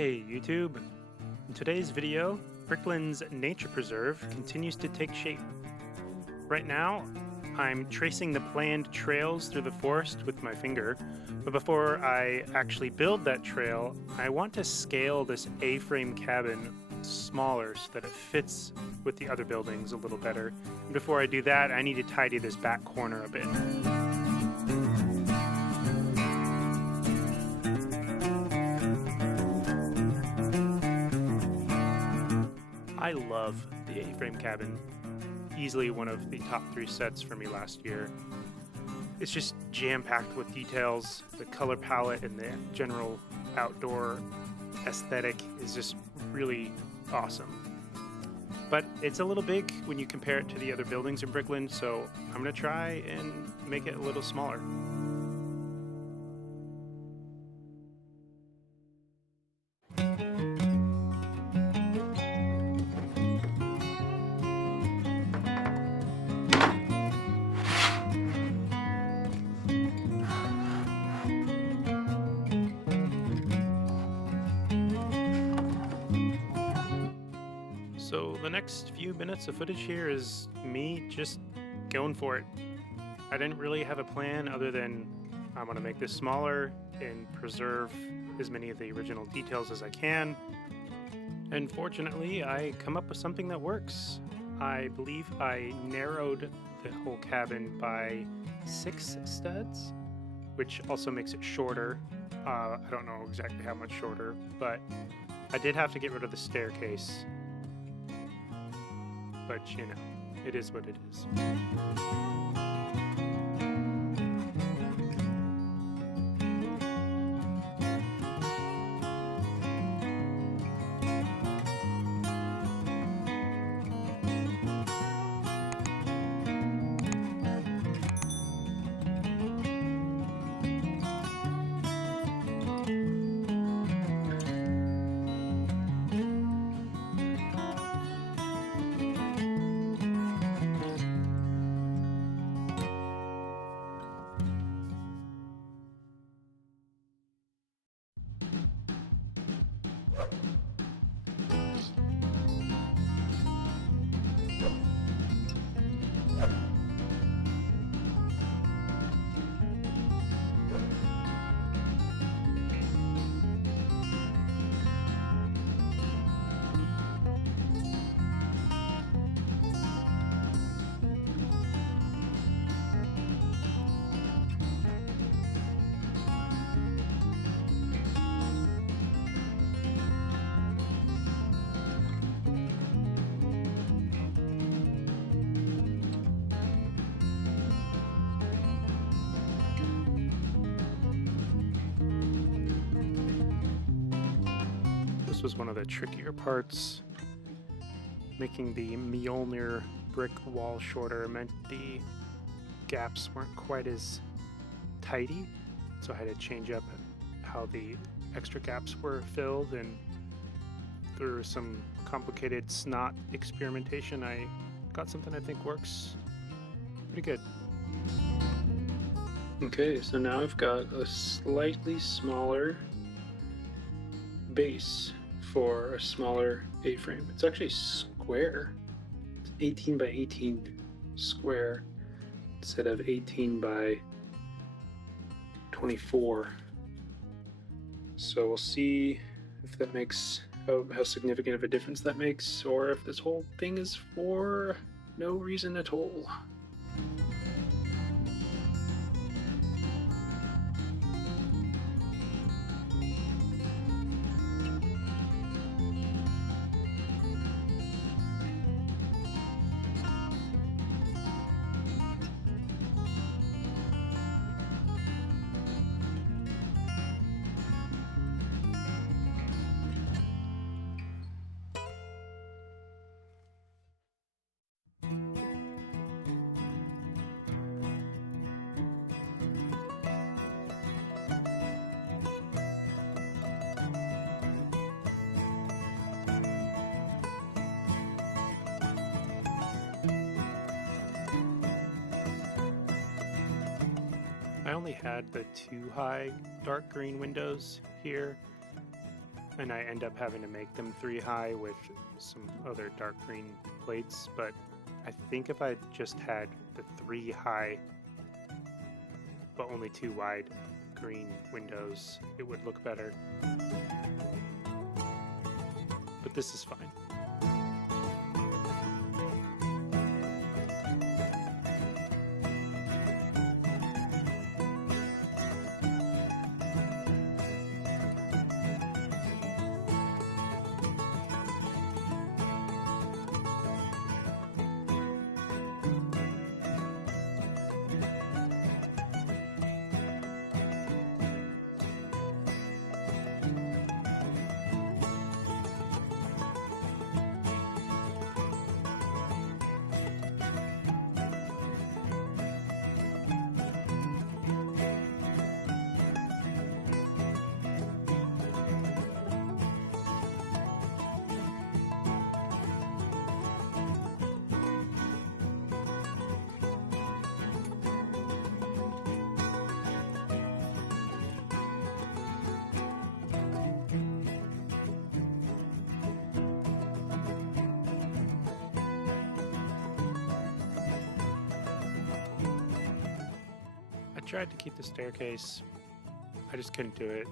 Hey YouTube! In today's video, Brickland's nature preserve continues to take shape. Right now, I'm tracing the planned trails through the forest with my finger, but before I actually build that trail, I want to scale this A-frame cabin smaller so that it fits with the other buildings a little better. And before I do that, I need to tidy this back corner a bit. I love the A-frame cabin. Easily one of the top 3 sets for me last year. It's just jam-packed with details. The color palette and the general outdoor aesthetic is just really awesome. But it's a little big when you compare it to the other buildings in Brickland, so I'm going to try and make it a little smaller. So the next few minutes of footage here is me just going for it. I didn't really have a plan other than I'm going to make this smaller and preserve as many of the original details as I can. And fortunately, I come up with something that works. I believe I narrowed the whole cabin by 6 studs, which also makes it shorter. I don't know exactly how much shorter, but I did have to get rid of the staircase. But you know, it is what it is. This was one of the trickier parts. Making the Mjolnir brick wall shorter meant the gaps weren't quite as tidy, so I had to change up how the extra gaps were filled, and through some complicated snot experimentation, I got something I think works pretty good. Okay, so now I've got a slightly smaller base for a smaller A-frame. It's actually square. It's 18 by 18 square instead of 18 by 24. So we'll see if that makes how significant of a difference that makes, or if this whole thing is for no reason at all. I only had the 2 high dark green windows here, and I end up having to make them 3 high with some other dark green plates, but I think if I just had the 3 high but only 2 wide green windows, it would look better. But this is fine. I tried to keep the staircase, I just couldn't do it.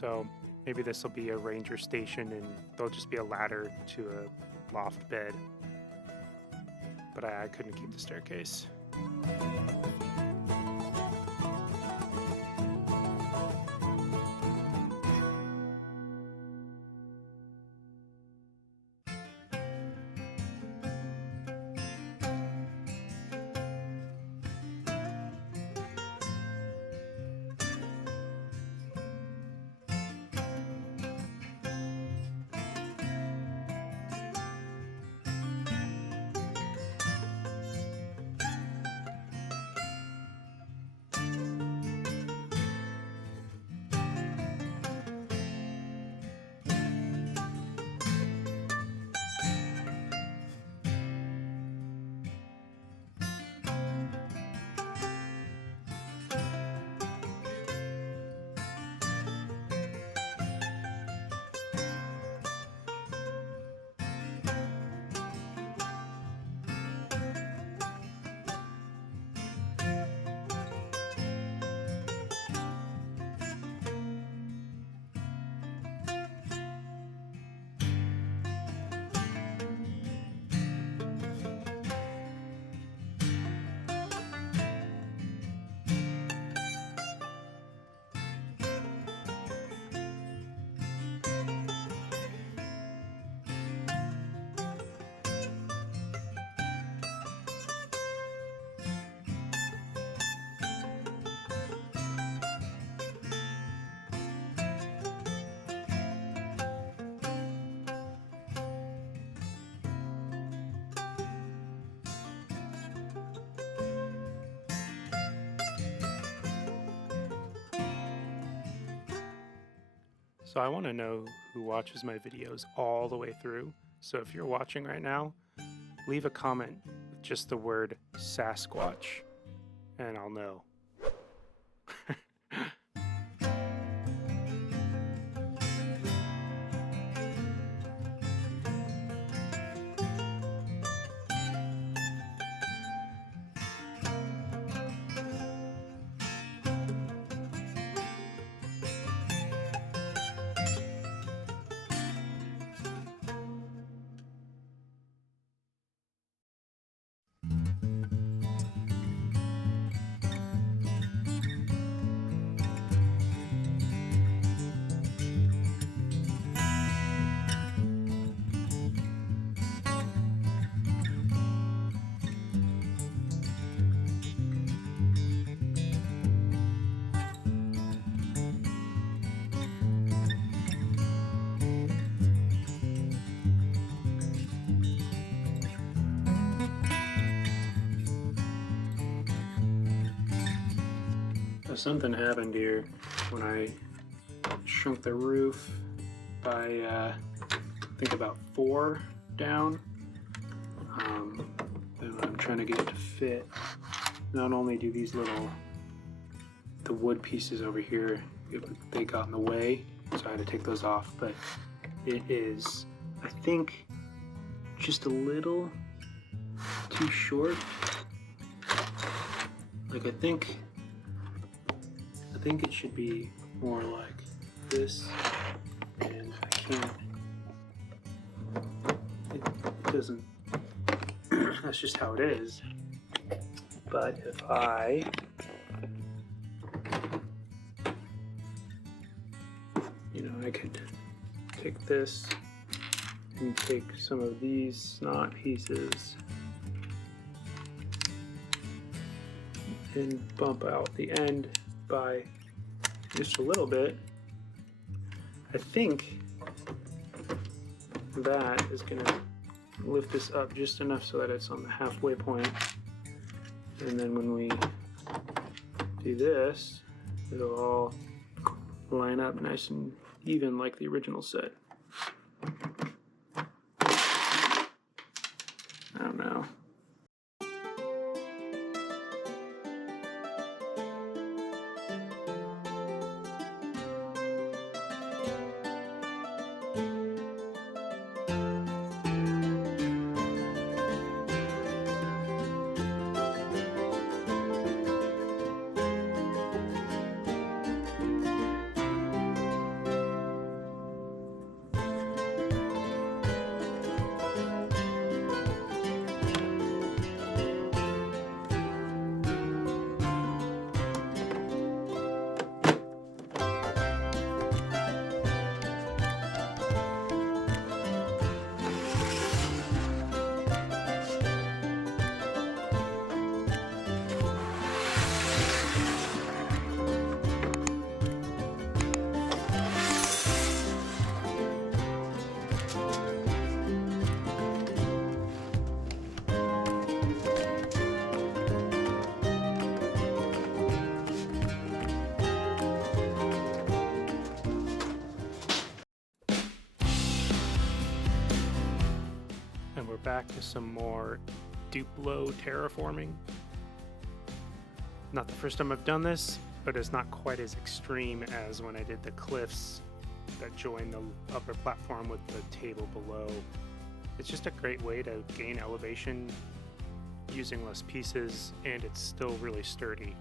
So maybe this will be a ranger station and there'll just be a ladder to a loft bed. But I couldn't keep the staircase. So I want to know who watches my videos all the way through. So if you're watching right now, leave a comment with just the word Sasquatch, and I'll know. Something happened here when I shrunk the roof by I think about 4 down. And I'm trying to get it to fit. Not only do the wood pieces over here, they got in the way, so I had to take those off, but it is, I think, just a little too short. Like I think it should be more like this, and I can't, it doesn't, that's just how it is. But if I I could take this and take some of these snot pieces and bump out the end by just a little bit. I think that is going to lift this up just enough so that it's on the halfway point. And then when we do this, it'll all line up nice and even like the original set. I don't know. And we're back to some more Duplo Terraforming. Not the first time I've done this, but it's not quite as extreme as when I did the cliffs that join the upper platform with the table below. It's just a great way to gain elevation using less pieces, and it's still really sturdy.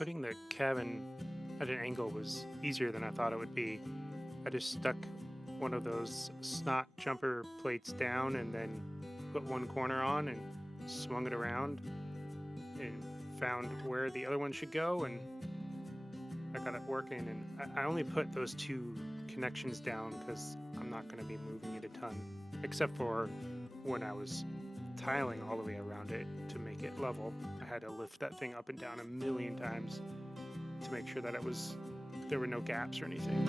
Putting the cabin at an angle was easier than I thought it would be. I just stuck one of those snot jumper plates down and then put one corner on and swung it around and found where the other one should go, and I got it working. And I only put those two connections down because I'm not going to be moving it a ton, except for when I was tiling all the way around it to make it level. I had to lift that thing up and down a million times to make sure that there were no gaps or anything.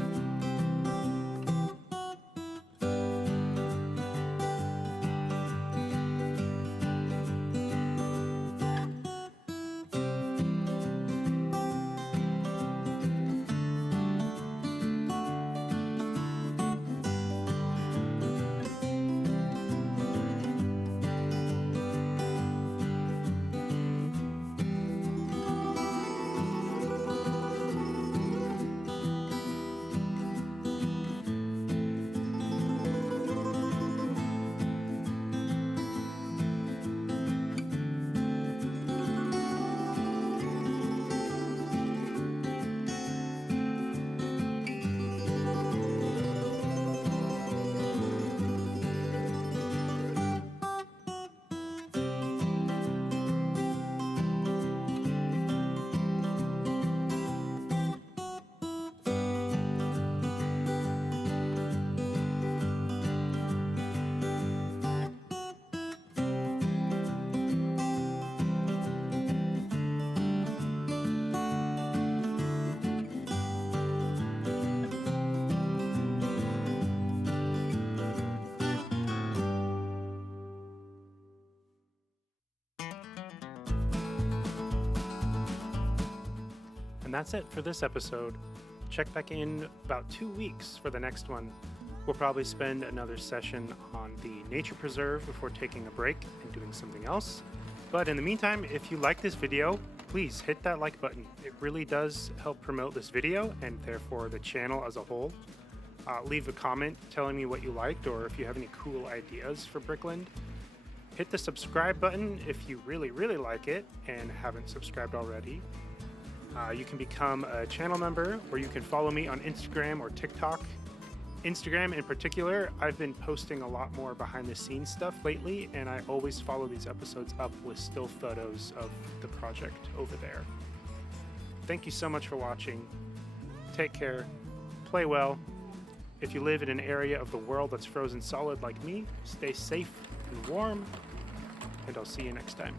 And that's it for this episode. Check back in about 2 weeks for the next one. We'll probably spend another session on the nature preserve before taking a break and doing something else. But in the meantime, if you like this video, please hit that like button. It really does help promote this video and therefore the channel as a whole. Leave a comment telling me what you liked or if you have any cool ideas for Brickland. Hit the subscribe button if you really like it and haven't subscribed already. You can become a channel member, or you can follow me on Instagram or TikTok. Instagram in particular, I've been posting a lot more behind the scenes stuff lately, and I always follow these episodes up with still photos of the project over there. Thank you so much for watching. Take care, play well. If you live in an area of the world that's frozen solid like me, stay safe and warm, and I'll see you next time.